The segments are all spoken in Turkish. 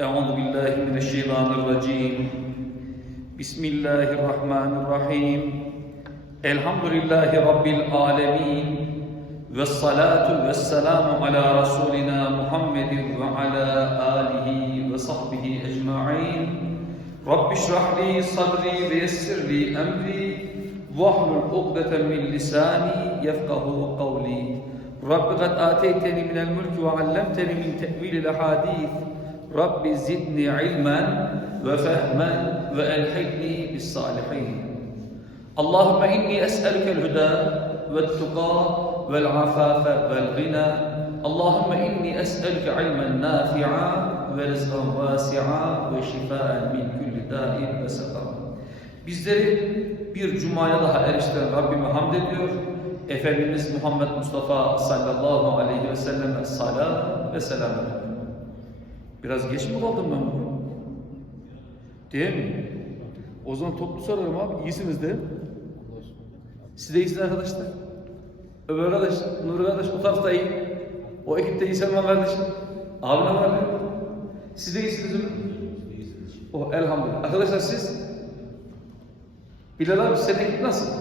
Euzu billahi mineşşeytanirracim. Bismillahirrahmanirrahim. Elhamdülillahi rabbil alamin. Ve salatu ve selamu ala rasulina Muhammedin ve ala alihi ve sahbihi ecmaîn. Rabbi şrahli sadri ve yessirli emri vahlul ukdeten min lisani yefkahu kavli. Rabbi kad ateyteni minel mulki ve allemteni min te'vilil hadis. Rabbi zidni ilmen ve fehmen ve elhikni bis salihin. Allahümme inni es'elkel hüda ve tuka vel afafe vel gina. Allahümme inni es'elke ilmen nafi'a ve rizkan vasi'a ve şifaen min külli daim ve sakam. Bizleri bir cumaya daha eriştiren Rabbime hamd ediyor. Efendimiz Muhammed Mustafa sallallahu aleyhi ve selleme salat ve selam ediyor. Biraz geç mi kaldım ben bugün? Değil mi? O zaman toplu sorarım abi. İyisiniz de. Siz de iyisiniz arkadaşlar. Öbür arkadaş, Nuri kardeş o tarafta iyi. O ekipte iyi Selman kardeşim. Abi ne var? Siz de iyisiniz mi? Oh elhamdülillah. Arkadaşlar siz? Bilal abi senin ekip nasıl?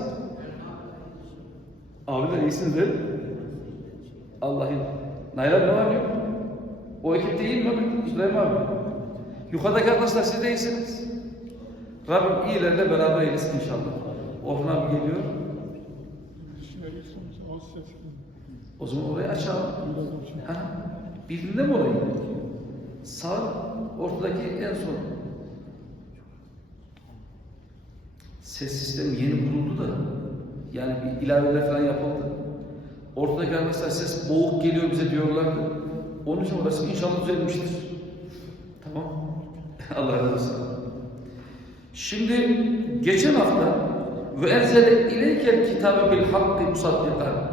Abiler iyisiniz değil mi? Allah'ın. Nail abi ne var yok? O ekipte iyi mi? İbrahim abi. Yukarıdaki arkadaşlar siz de iyisiniz. Rabbim iyilerle beraber eylesin inşallah. Orhan abi geliyor. O zaman orayı açalım. Ha? Bildin mi orayı? Sağ ortadaki en son. Ses sistemi yeni kuruldu da yani bir ilaveler falan yapıldı. Ortadaki arkadaşlar ses boğuk geliyor bize diyorlardı. Onun için orası inşallah düzelmiştir. Tamam. Allah razı olsun. Şimdi geçen hafta ve enzele ileykel kitabe bil hakkı musaddikan.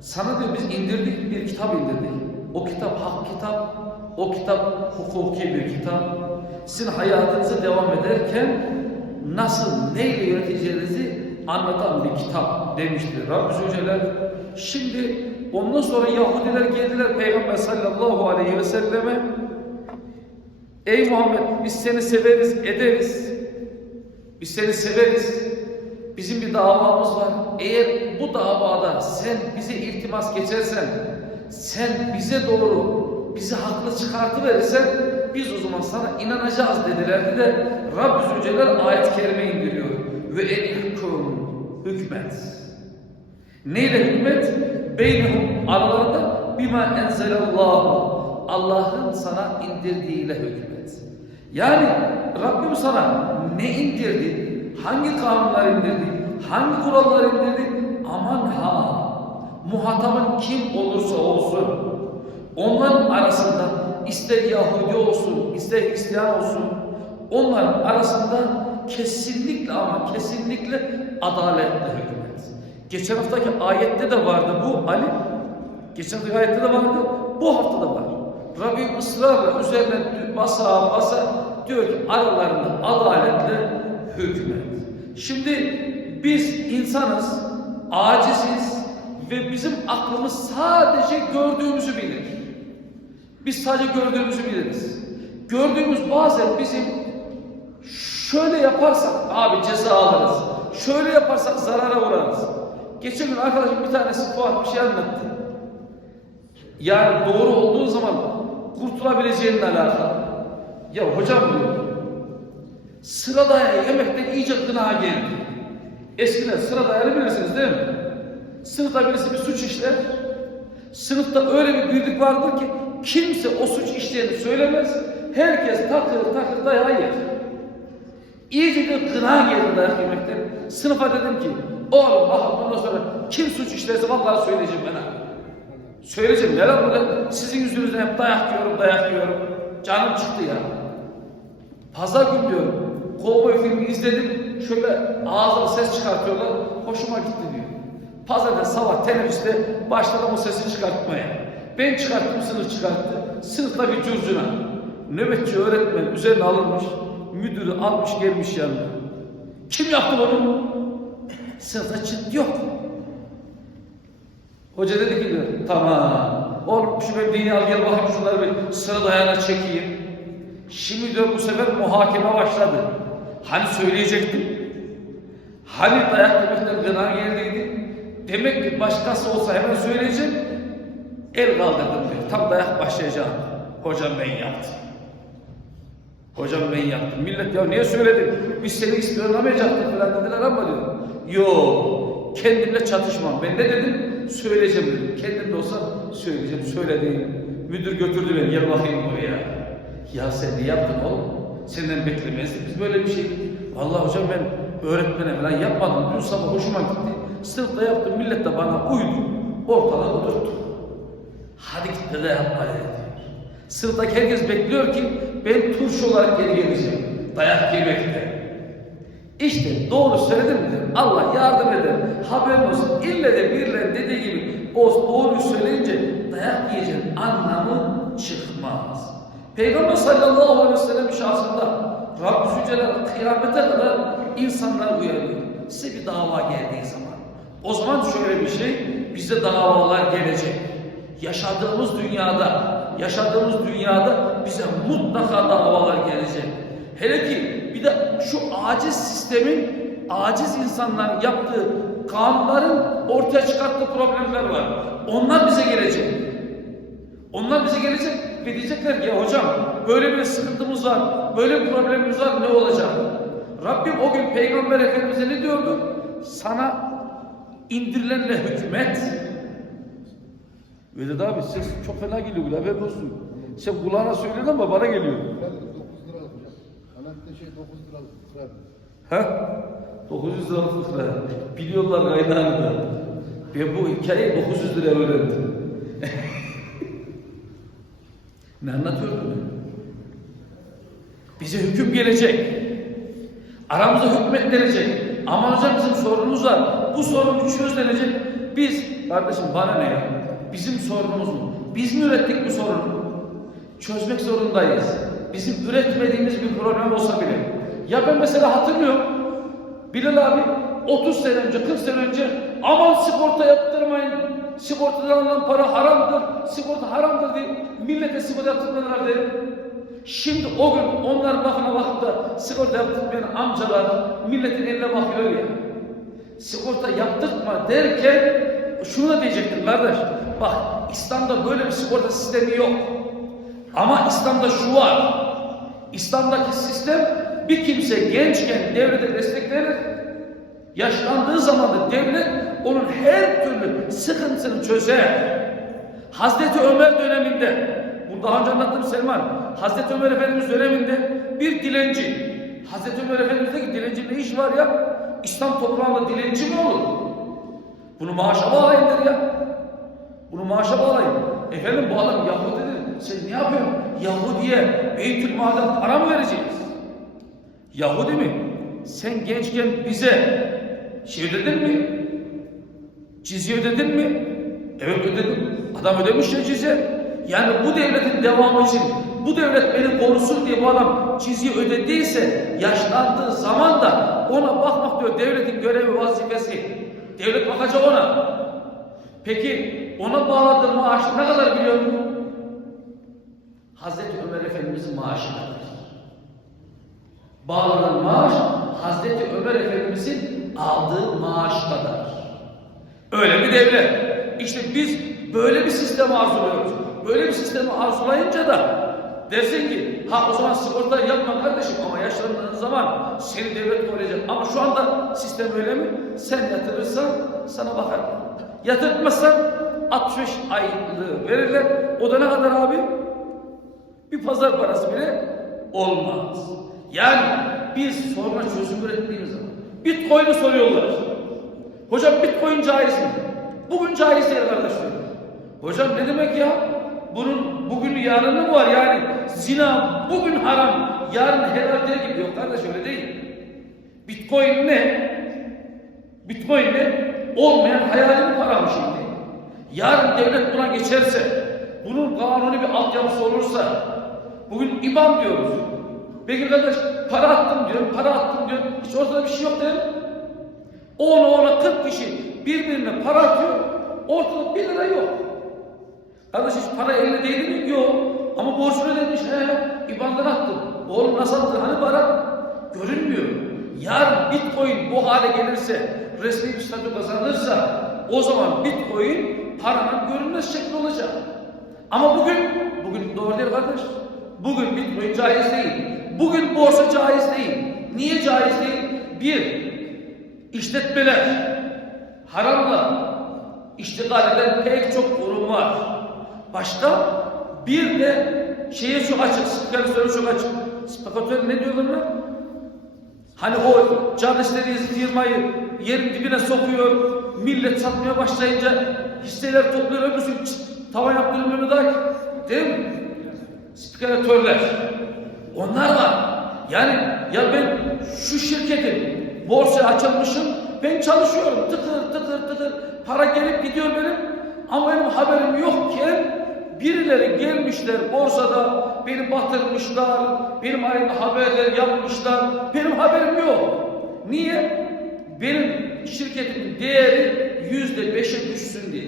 Sana diyor biz indirdik bir kitap indirdik. O kitap hak kitap, o kitap hukuki bir kitap. Sizin hayatınızı devam ederken nasıl, neyle yöneteceğinizi anlatan bir kitap demiştir Rabbi Zülcelal. Şimdi ondan sonra Yahudiler geldiler Peygamber sallallahu aleyhi ve selleme Ey Muhammed biz seni severiz, ederiz. Biz seni severiz. Bizim bir davamız var. Eğer bu davada sen bize iltimas geçersen, sen bize doğru bizi haklı çıkartıverirsen biz o zaman sana inanacağız dedilerdi de Rabbü Zülcelal ayet-i kerime indiriyor. Ve enihkum hükmet. Neyle hükmet? Beynehum aralarında bima enzelallahu. Allah'ın sana indirdiğiyle hükmet. Yani Rabbim sana ne indirdi? Hangi kanunlar indirdi? Hangi kurallar indirdi? Aman ha! Muhatabın kim olursa olsun onların arasında ister Yahudi olsun, ister Hristiyan olsun onların arasında kesinlikle ama kesinlikle adaletle hükmet. Geçen haftaki ayette de vardı bu Ali. Geçen haftaki ayette de vardı. Bu hafta da var. Rabbim ısrarla üzerine basa basa diyor ki aralarında adaletle hükmet. Şimdi biz insanız, aciziz ve bizim aklımız sadece gördüğümüzü bilir. Biz sadece gördüğümüzü biliriz. Gördüğümüz bazen bizim şöyle yaparsak abi ceza alırız. Şöyle yaparsak zarara uğrarız. Geçen gün arkadaşım bir tanesi Fuat bir şey anlattı. Yani doğru olduğu zaman kurtulabileceğinle alakalı. Ya hocam diyor, sıra yemekten iyice gına geldi. Eskiden sıra dayağı bilirsiniz değil mi? Sınıfta birisi bir suç işler. Sınıfta öyle bir birlik vardır ki kimse o suç işleyeni söylemez. Herkes takır takır dayağı yer. İyice de gına geldi dayak yemekten. Sınıfa dedim ki oğlum bak bundan sonra kim suç işlerse vallahi söyleyeceğim ben. Söyleyeceğim ne lan burada sizin yüzünüzden hep dayak yiyorum dayak yiyorum. Canım çıktı ya. Pazar gün diyorum. Kovboy filmi izledim. Şöyle ağzına ses çıkartıyorlar. Hoşuma gitti diyor. Pazarda sabah teneffüste başladım o sesi çıkartmaya. Ben çıkarttım sınıf çıkarttı. Sınıfta bir curcuna. Nöbetçi öğretmen üzerine alınmış. Müdürü almış gelmiş yanına. Kim yaptı bunu? Sınıfta çıt yok. Hoca dedi ki diyor, tamam. Oğlum şu dini al gel bakayım şunları bir sıra dayana çekeyim. Şimdi diyor bu sefer muhakeme başladı. Hani söyleyecektim? Hani dayak yemekten gınan geldiydi? Demek ki başkası olsa hemen söyleyecek. El kaldırdım diyor. Tam dayak başlayacak. Hocam ben yaptım. Hocam ben yaptım. Millet ya niye söyledin? Biz seni ispiyonlamayacaktık falan dediler ama diyor. Yo kendimle çatışmam. Ben ne dedim? Söyleyeceğim dedim. Kendim de olsa söyleyeceğim. Söyledim. Müdür götürdü beni. Gel bakayım buraya. Ya sen ne yaptın oğlum? Senden beklemezdik biz böyle bir şey. Vallahi hocam ben öğretmene falan yapmadım. Dün sabah hoşuma gitti. Sınıfta yaptım. Millet de bana uydu. Ortalığı oturttu. Hadi git de yapma dedi. Sınıftaki herkes bekliyor ki ben turşu olarak geri geleceğim. Dayak yemekte. İşte doğru söyledim mi? Allah yardım eder. Haberin olsun. İlle de birileri dediği gibi o doğruyu söyleyince dayak yiyeceğin anlamı çıkmaz. Peygamber sallallahu aleyhi ve sellem şahsında Rabbi Zülcelal kıyamete kadar insanlar uyarıyor. Size bir dava geldiği zaman. O zaman şöyle bir şey, bize davalar gelecek. Yaşadığımız dünyada, yaşadığımız dünyada bize mutlaka davalar gelecek. Hele ki bir de şu aciz sistemin, aciz insanların yaptığı kanunların ortaya çıkarttığı problemler var. Onlar bize gelecek. Onlar bize gelecek ve diyecekler ki "Ya hocam böyle bir sıkıntımız var, böyle bir problemimiz var ne olacak? Rabbim o gün Peygamber Efendimiz'e ne diyordu? Sana indirilenle hükmet. Vedat abi ses çok fena geliyor bu haberin olsun. Sen kulağına söylüyorsun ama bana geliyor. Ben 9 lira alacağım. Anahtar şey 9 lira alacağım. Ha? 900 liralık fıkra. Biliyorlar kaynağını. Ben bu hikayeyi 900 liraya öğrendim. ne anlatıyordum ben? Bize hüküm gelecek. Aramıza hükmetlenecek. Ama hocam bizim sorunumuz var. Bu sorun çözülecek. Biz, kardeşim bana ne ya? Bizim sorunumuz mu? Biz mi ürettik bu sorunu? Çözmek zorundayız. Bizim üretmediğimiz bir problem olsa bile. Ya ben mesela hatırlıyorum. Bilal abi 30 sene önce, 40 sene önce aman sigorta yaptırmayın. Sigortadan alınan para haramdır. Sigorta haramdır diye millete sigorta yaptırmadılar dedi. Şimdi o gün onlar bakına bakıp da sigorta yaptırmayan amcalar milletin eline bakıyor ya. Sigorta yaptırma derken şunu da diyecektim kardeş. Bak İslam'da böyle bir sigorta sistemi yok. Ama İslam'da şu var. İslam'daki sistem bir kimse gençken devlete destek verir. Yaşlandığı zaman da devlet onun her türlü sıkıntısını çözer. Hazreti Ömer döneminde, bunu daha önce anlattım Selman, Hazreti Ömer Efendimiz döneminde bir dilenci, Hazreti Ömer Efendimiz dedi ki dilenci ne iş var ya? İslam toprağında dilenci mi olur? Bunu maaşa bağlayın dedi ya. Bunu maaşa bağlayın. Efendim bu adam Yahudidir. Sen ne yapıyorsun? Yahudiye Beytül Mal'den para mı vereceğiz? Yahudi mi? Sen gençken bize şey mi? Cizye ödedin mi? Evet ödedim. Adam ödemiş ya cizye. Yani bu devletin devamı için bu devlet beni korusun diye bu adam cizye ödediyse yaşlandığı zaman da ona bakmak diyor devletin görevi vazifesi. Devlet bakacak ona. Peki ona bağladığı maaş ne kadar biliyor musun? Hazreti Ömer Efendimizin maaşı kadar. Bağlanan maaş Hazreti Ömer Efendimizin aldığı maaş kadar. Öyle bir devlet. İşte biz böyle bir sistem arzuluyoruz. Böyle bir sistemi arzulayınca da dersin ki ha o zaman sigorta yapma kardeşim ama yaşlandığın zaman seni devlet koruyacak. Ama şu anda sistem öyle mi? Sen yatırırsan sana bakar. Yatırtmazsan 65 aylığı verirler. O da ne kadar abi? Bir pazar parası bile olmaz. Yani biz soruna çözüm ürettiğimiz zaman Bitcoin'i soruyorlar. Hocam Bitcoin caiz mi? Bugün caiz değil kardeşler. Hocam ne demek ya? Bunun bugün yarını mı var yani? Zina bugün haram, yarın helal der gibi yok kardeş öyle değil. Bitcoin ne? Bitcoin ne? Olmayan hayali bir para mı şimdi? Yarın devlet buna geçerse, bunun kanuni bir altyapısı olursa, bugün IBAN diyoruz. Peki kardeş para attım diyor, para attım diyor. Hiç ortada bir şey yok değil mi? 10 ona 40 kişi birbirine para atıyor. Ortada 1 lira yok. Kardeş hiç para elde değil mi? Yok. ama borcunu ödemiş. He, İban'dan attım. Oğlum nasıl attı? Hani para? Görünmüyor. Yarın Bitcoin bu hale gelirse, resmi bir statü kazanırsa o zaman Bitcoin paranın görünmez şekli olacak. Ama bugün, bugün doğru değil kardeş. Bugün Bitcoin caiz değil. Bugün borsa caiz değil. Niye caiz değil? Bir, işletmeler haramla iştigal eden pek çok kurum var. Başka bir de şeye çok açık, spikatörü çok açık. Spikatör ne diyorlar lan? Hani o can istediği firmayı yerin dibine sokuyor, millet satmaya başlayınca hisseler topluyor, öbürsü tavan yaptırıyor Mehmet Akif. Değil mi? Spikatörler. Onlar var. Yani ya ben şu şirketin borsaya açılmışım, ben çalışıyorum. Tıkır tıkır tıkır para gelip gidiyor benim. Ama benim haberim yokken birileri gelmişler borsada beni batırmışlar, benim hakkımda haberler yapmışlar, benim haberim yok. Niye? Benim şirketimin değeri yüzde beşe düşsün diye.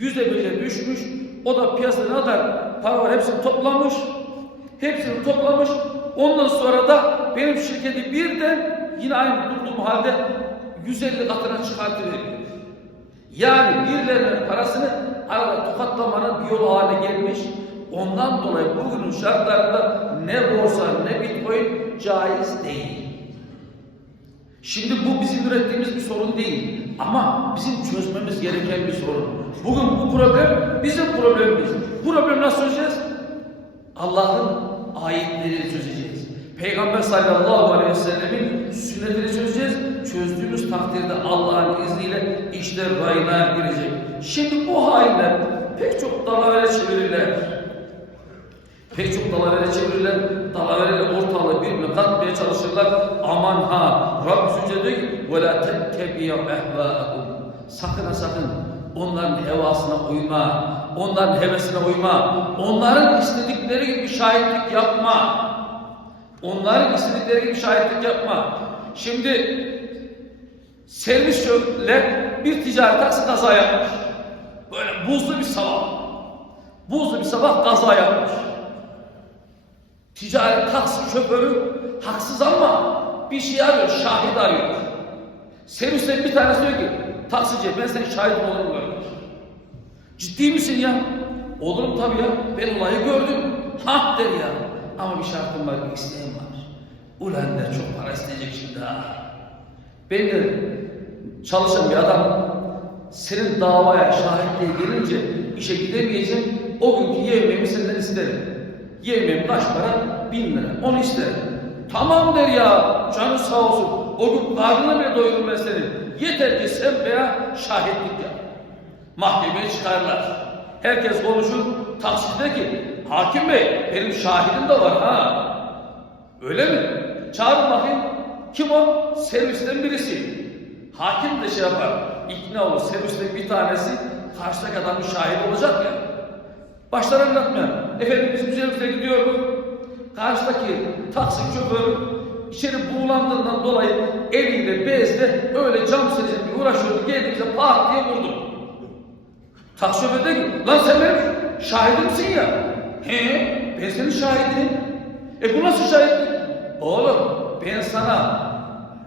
Yüzde beşe düşmüş, o da piyasada ne kadar para var hepsini toplamış, hepsini toplamış, ondan sonra da benim şirketi birden yine aynı durduğum halde 150 katına çıkartıveriyor. Yani birilerinin parasını arada tokatlamanın bir yolu haline gelmiş. Ondan dolayı bugünün şartlarında ne borsa ne bitcoin caiz değil. Şimdi bu bizim ürettiğimiz bir sorun değil. Ama bizim çözmemiz gereken bir sorun. Bugün bu problem bizim problemimiz. Bu problemi nasıl çözeceğiz? Allah'ın ayetleriyle çözeceğiz. Peygamber sallallahu aleyhi ve sellemin sünnetini çözeceğiz. Çözdüğümüz takdirde Allah'ın izniyle işler rayına girecek. Şimdi bu hainler pek çok dalavere çevirirler. Pek çok dalavere çevirirler. Dalavereyle ortalığı birbirine katmaya çalışırlar. Aman ha! Rabbimiz Yüce diyor ki وَلَا تَتَّبِيَ اَهْوَاءَهُمْ Sakın ha sakın onların hevasına uyma, onların hevesine uyma, onların istedikleri gibi şahitlik yapma. Onların istedikleri gibi şahitlik yapma. Şimdi servis şoförler bir ticari taksi kaza yapmış. Böyle buzlu bir sabah. Buzlu bir sabah kaza yapmış. Ticari taksi şoförü haksız ama bir şey arıyor, şahit arıyor. Servisten bir tanesi diyor ki, taksici ben senin şahit olurum. Ciddi misin ya? Olurum tabii ya, ben olayı gördüm. Hak der ya. Ama bir şartım var, bir isteğim var. Ulan der çok para isteyecek şimdi ha. Ben de çalışan bir adam, senin davaya, şahitliğe gelince işe gidemeyeceğim, o günkü yemeğimi senden isterim. Yemeğim kaç para? Bin lira. Onu isterim. Tamam der ya, canı sağ olsun. O gün karnına bile doyurum ben seni. Yeter ki sen veya şahitlik yap. Mahkemeye çıkarlar. Herkes konuşur. Taksici der ki, hakim bey benim şahidim de var ha. Öyle mi? Çağırın bakayım. Kim o? Servisten birisi. Hakim de şey yapar. İkna olur. Servisten bir tanesi karşıdaki adamın şahidi olacak ya. Başlar anlatmaya. Efendim bizim üzerimize gidiyoruz. Karşıdaki taksi şoförü içeri buğulandığından dolayı eliyle bezle öyle cam silecekle uğraşıyordu. Geldi bize pat diye vurdu. Taksi şoförü lan sen benim şahidimsin ya. He, ben senin şahidinim. E bu nasıl şahitlik? Oğlum ben sana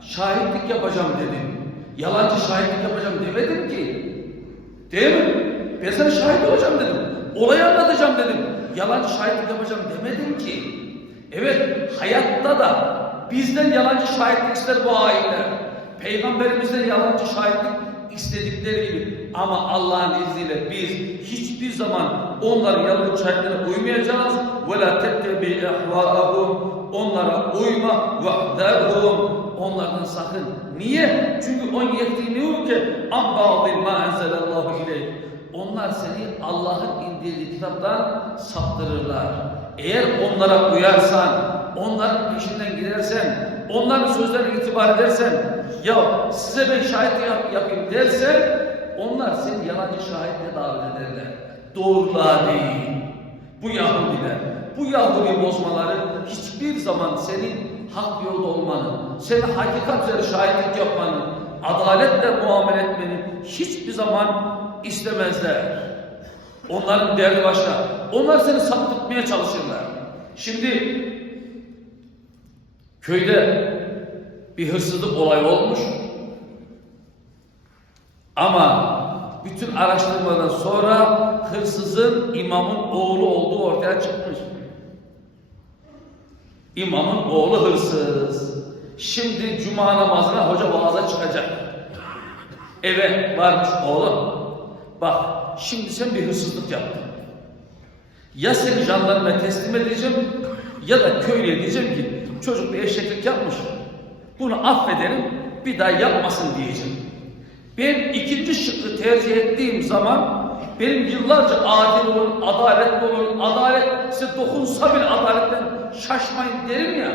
şahitlik yapacağım dedim. Yalancı şahitlik yapacağım demedim ki. Değil mi? Ben sana şahit olacağım dedim. Olayı anlatacağım dedim. Yalancı şahitlik yapacağım demedim ki. Evet hayatta da bizden yalancı şahitlik ister bu hainler. Peygamberimizden yalancı şahitlik istedikleri gibi. Ama Allah'ın izniyle biz hiçbir zaman onların yalancı şahitlerine uymayacağız. وَلَا تَتَّبِي اَحْوَاءَهُمْ Onlara uyma وَحْذَرْهُمْ Onlardan sakın. Niye? Çünkü on yektiniyor ki اَمْ بَعْضِ مَا اَنْزَلَ اللّٰهُ اِلَيْهِ Onlar seni Allah'ın indirdiği kitaptan saptırırlar. Eğer onlara uyarsan, onların peşinden gidersen, onların sözlerine itibar edersen, ya size ben şahit yap, yapayım dersen, onlar seni yalancı şahitle davet ederler. Doğruluğa değil. Bu Yahudiler, bu Yahudi bozmaları hiçbir zaman senin hak yolda olmanı, senin hakikat üzere şahitlik yapmanı, adaletle muamele etmeni hiçbir zaman istemezler. Onların derdi başka. Onlar seni sapıtmaya çalışırlar. Şimdi köyde bir hırsızlık olayı olmuş. Ama bütün araştırmadan sonra hırsızın imamın oğlu olduğu ortaya çıkmış. İmamın oğlu hırsız. Şimdi cuma namazına hoca vaaza çıkacak. Eve varmış oğlum. Bak şimdi sen bir hırsızlık yaptın. Ya seni jandarmaya teslim edeceğim ya da köylüye diyeceğim ki çocuk bir eşeklik yapmış. Bunu affedelim bir daha yapmasın diyeceğim. Ben ikinci şıkkı tercih ettiğim zaman benim yıllarca adil olun, adaletli olun, adalet size dokunsa bile adaletten şaşmayın derim ya.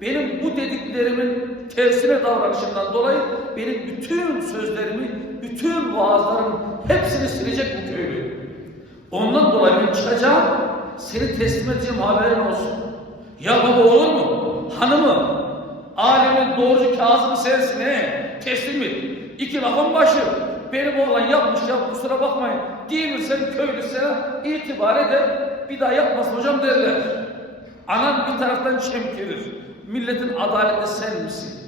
Benim bu dediklerimin tersine davranışından dolayı benim bütün sözlerimi, bütün vaazlarımın hepsini silecek bu köylü. Ondan dolayı ben çıkacağım, seni teslim edeceğim haberin olsun. Ya baba olur mu? Hanımı, alemin doğrucu Kazım'ı sensin he, teslim et. İki lafın başı, benim oğlan yapmış ya kusura bakmayın. Değil mi sen köylü sana itibar eder, bir daha yapmasın hocam derler. Anan bir taraftan çemkirir. Milletin adaleti sen misin?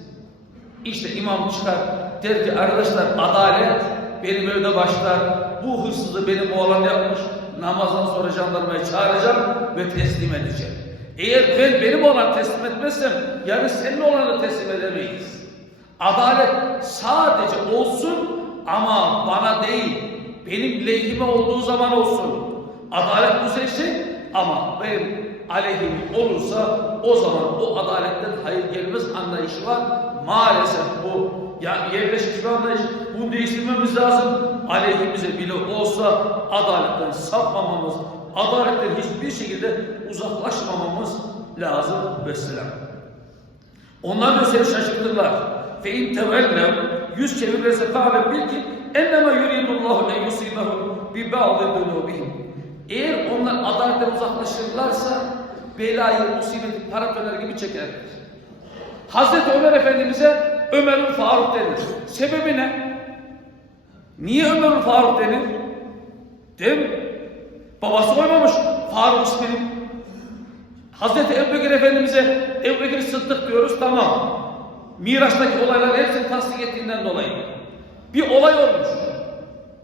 İşte imam çıkar der ki arkadaşlar adalet benim evde başlar. Bu hırsızı benim oğlan yapmış. Namazdan sonra jandarmayı çağıracağım ve teslim edeceğim. Eğer ben benim oğlan teslim etmezsem yani senin oğlanı teslim edemeyiz. Adalet sadece olsun ama bana değil benim lehime olduğu zaman olsun. Adalet güzel şey ama benim aleyhim olursa o zaman o adaletten hayır gelmez anlayışı var. Maalesef bu ya yerleşmiş bir anlayış. Bunu değiştirmemiz lazım. Aleyhimize bile olsa adaletten sapmamamız, adaletten hiçbir şekilde uzaklaşmamamız lazım. Vesselam. Onlar da seni şaşırtırlar. Fe in tevellev yüz çevirirse kâle bil ki enneme yuridullahu en yusibahum bi ba'dı dunubihim. Eğer onlar adaletten uzaklaşırlarsa belayı, musibeti, paratoner gibi çekerler. Hazreti Ömer Efendimiz'e Ömer'in Faruk denir. Sebebi ne? Niye Ömer'in Faruk denir? Değil mi? Babası koymamış Faruk ismini. Hazreti Ebubekir Efendimiz'e Ebubekir Sıddık diyoruz tamam. Miraç'taki olaylar hepsini tasdik ettiğinden dolayı. Bir olay olmuş.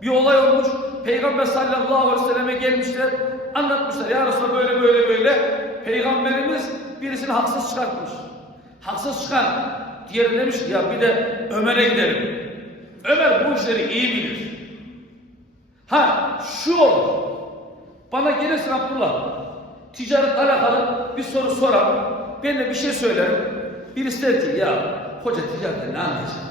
Bir olay olmuş. Peygamber sallallahu aleyhi ve selleme gelmişler. Anlatmışlar. Ya Resulallah böyle böyle böyle. Peygamberimiz birisini haksız çıkartmış. Haksız çıkan. Diğeri demiş ya bir de Ömer'e gidelim. Ömer bu işleri iyi bilir. Ha şu olur. Bana gelirsin Abdullah. Ticaret alakalı bir soru sorar. Ben de bir şey söylerim. Birisi der ki ya hoca ticarette ne anlayacak?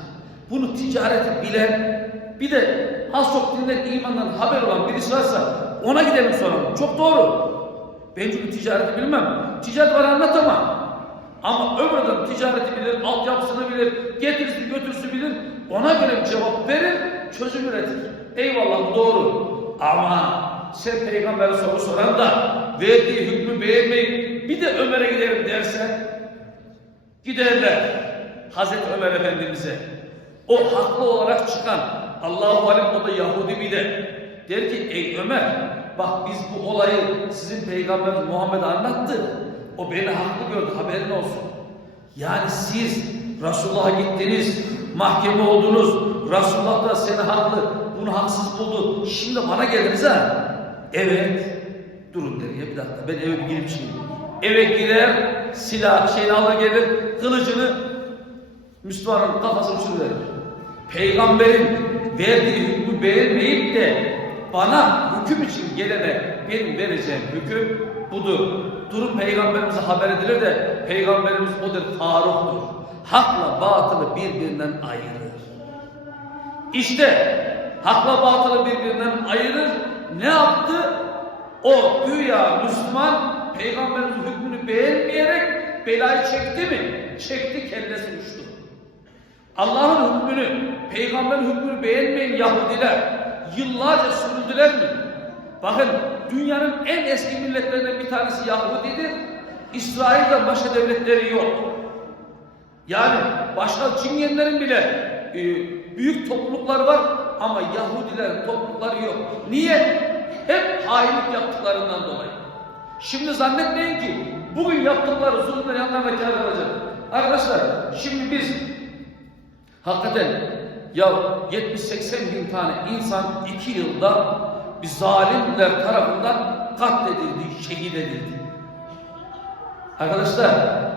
Bunu ticareti bilen bir de az çok dinden imandan haber olan birisi varsa ona gidelim soralım. Çok doğru. Ben çünkü ticareti bilmem. Ticaret var anlatamam. Ama öbür adam ticareti bilir, altyapısını bilir, getirisini götürüsü bilir. Ona göre bir cevap verir, çözüm üretir. Eyvallah bu doğru. Ama sen peygambere soru soran da verdiği hükmü beğenmeyip bir de Ömer'e giderim dersen giderler Hazreti Ömer Efendimiz'e. O haklı olarak çıkan Allahu Alem o da Yahudi bir de der ki ey Ömer bak biz bu olayı sizin peygamberiniz Muhammed'e anlattık. O beni haklı gördü haberin olsun. Yani siz Resulullah'a gittiniz, mahkeme oldunuz, Resulullah da seni haklı, bunu haksız buldu. Şimdi bana geldiniz ha. Evet. Durun der ya bir dakika ben eve girip çıkayım. Eve girer, silah şeyini alır gelir, kılıcını Müslümanın kafasını uçuruverir. Peygamberin verdiği hükmü beğenmeyip de bana hüküm için gelene benim vereceğim hüküm budur. Durum peygamberimize haber edilir de peygamberimiz odur Faruk'tur. Hakla batılı birbirinden ayırır. İşte hakla batılı birbirinden ayırır. Ne yaptı? O güya Müslüman peygamberimizin hükmünü beğenmeyerek belayı çekti mi? Çekti kellesi uçtu. Allah'ın hükmünü, peygamberin hükmünü beğenmeyen Yahudiler yıllarca sürüldüler mi? Bakın dünyanın en eski milletlerinden bir tanesi Yahudidir. İsrail'den başka devletleri yok. Yani başka Çingenlerin bile e, büyük toplulukları var ama Yahudilerin toplulukları yok. Niye? Hep hainlik yaptıklarından dolayı. Şimdi zannetmeyin ki bugün yaptıkları zulümler yanlarına kâr kalacak. Arkadaşlar şimdi biz hakikaten ya 70-80 bin tane insan iki yılda bir zalimler tarafından katledildi, şehit edildi. Arkadaşlar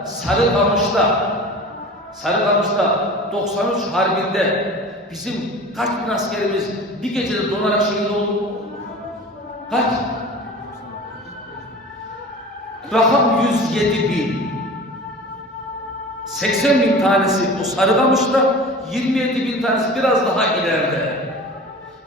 Sarıkamış'ta Sarıkamış'ta 93 Harbi'nde bizim kaç bin askerimiz bir gecede donarak şehit oldu? Kaç? Rakam 107 bin. 80 bin tanesi o Sarıkamış'ta, 27 bin tanesi biraz daha ileride.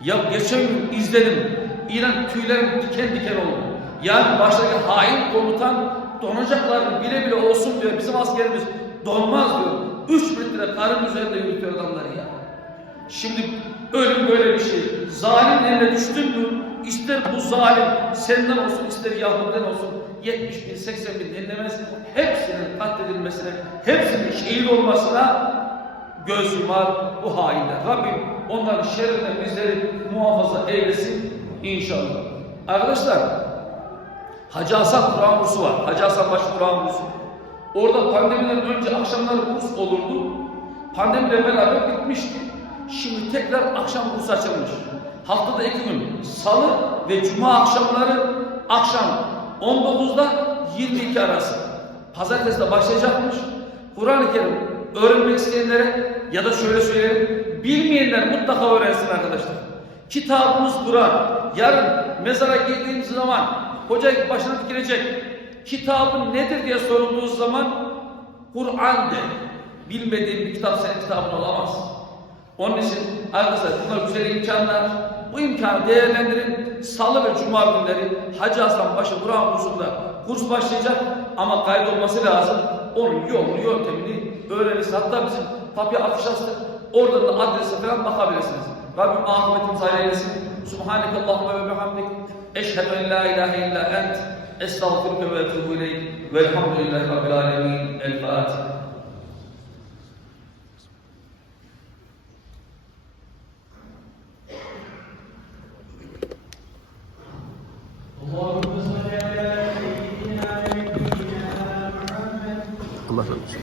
Ya geçen gün izledim. İran tüylerim diken diken oldu. Yani baştaki hain komutan donacaklarını bile bile olsun diyor. Bizim askerimiz donmaz diyor. 3 metre karın üzerinde yürütüyor adamları ya. Şimdi ölüm böyle bir şey. Zalim eline düştün mü ister bu zalim senden olsun ister Yahudiden olsun 70 bin 80 bin dinlemez hepsinin katledilmesine hepsinin şehit olmasına göz yumar bu hainler. Rabbim onların şerrinden bizleri muhafaza eylesin inşallah. Arkadaşlar Hacı Hasan Kur'an kursu var. Hacı Hasan Başı Kur'an kursu. Orada pandemiden önce akşamları kurs olurdu. Pandemiyle beraber bitmişti. Şimdi tekrar akşam kursu açılmış. Haftada iki gün salı ve cuma akşamları akşam 19'da 22 arası. Pazartesi de başlayacakmış. Kur'an-ı Kerim öğrenmek isteyenlere ya da şöyle söyleyelim bilmeyenler mutlaka öğrensin arkadaşlar. Kitabımız Kur'an. Yarın mezara girdiğimiz zaman hoca başına dikilecek. Kitabın nedir diye sorulduğu zaman Kur'an de. Bilmediğin bir kitap senin kitabın olamaz. Onun için arkadaşlar bunlar güzel imkanlar. Bu imkanı değerlendirin. Salı ve cuma günleri Hacı Hasan Paşa Kur'an kursunda kurs başlayacak ama kaydolması lazım. Onun yolunu, yöntemini öğrenirsin. Hatta bizim kapıya afiş astık. Oradan da adrese falan bakabilirsiniz. Rabbim ahmetimizi hayal eylesin. Subhaneke Allahümme ve bihamdik. Eşhedü en la ilahe illa ent. Estağfirüke ve etubu ileyk. Velhamdülillahi Rabbil alemin. El Fatiha. All